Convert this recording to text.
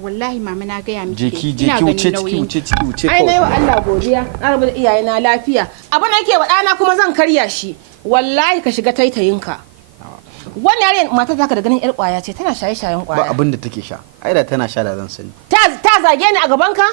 wallahi mama na gaya miki je ki wuce ai na yi wa Allah godiya na rabu da iyayena lafiya abu na ke wa ɗana kuma zan karya shi wallahi ka shiga taitayinka wannan yare mata zaka da ganin yar kwaya ce tana shaye-shayen kwaya ba abin da take sha ai da tana sha da zan sani ta zage ni a gaban ka